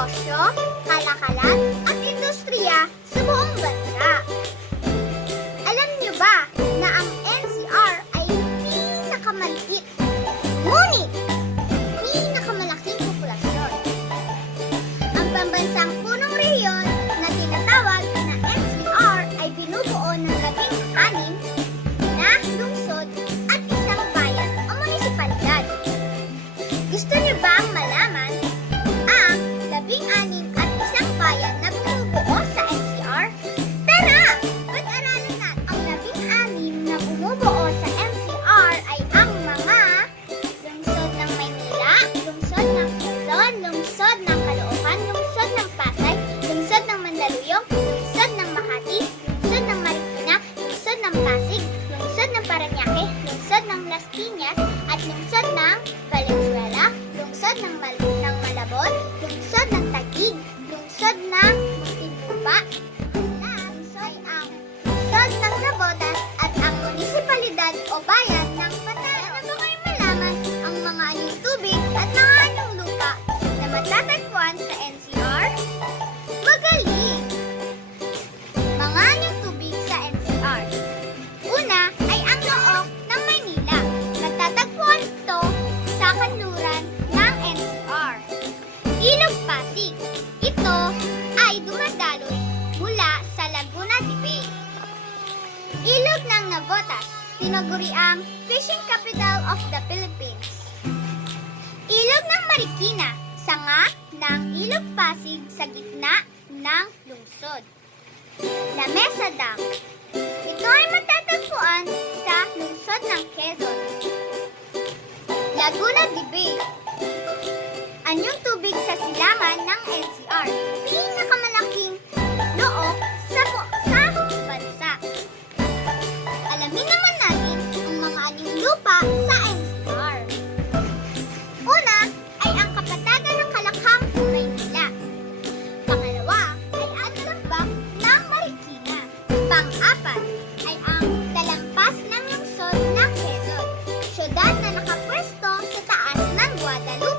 negosyo, kalakalan, at industriya sa buong bansa. Alam niyo ba na ang NCR ay pinakamaliit, ngunit pinakamalaking populasyon? Ang pambansang punong rehiyon na tinatawag na NCR ay binubuo ng 16 na lungsod at isang bayan o munisipalidad. Gusto niyo bang malaman ang 16 at isang bayan na bumubuo sa NCR? Tara! Pag-aralan natin ang 16 na bumubuo sa NCR ay ang mga lungsod ng Maynila, lungsod ng Quezon, lungsod ng Caloocan, lungsod ng Pasay, lungsod ng Mandaluyong, lungsod ng Makati, lungsod ng Marikina, lungsod ng Pasig, lungsod ng Parañaque, lungsod ng Las Piñas, at lungsod ng Valenzuela, lungsod ng Malabon, lungsod ng Taguig, lungsod ng Muntinlupa, lungsod ang lungsod ng Navotas, at ang munisipalidad o bayan ng Pataro. Ano ba kayo malaman ang mga anyong tubig at mga anyong lupa na matatagpuan sa NCR? Magaling! Mga anyong tubig sa NCR. Una ay ang Nook ng Maynila. Matatagpuan ito sa kanluran ng NCR. Ilog Pasig. Ito ay dumadaloy mula sa Laguna de Bay. Ilog ng Navotas, tinaguriang Fishing Capital of the Philippines. Ilog ng Marikina, sanga ng Ilog Pasig sa gitna ng lungsod. La Mesa Dam. Ito ay matatagpuan sa lungsod ng Quezon. Laguna de Bay. Anyong tubig sa silangan ng NCR. Pinakamalaking nook sa bansa. Alamin naman natin ang mga anyong lupa sa NCR. Una ay ang kapatagan ng Kalakhang, Maynila. Pangalawa ay ang lambak ng Marikina. Pang-apat ay ang talampas ng lungsod ng Quezon, syudad na nakapwesto sa taas ng Guadalupe.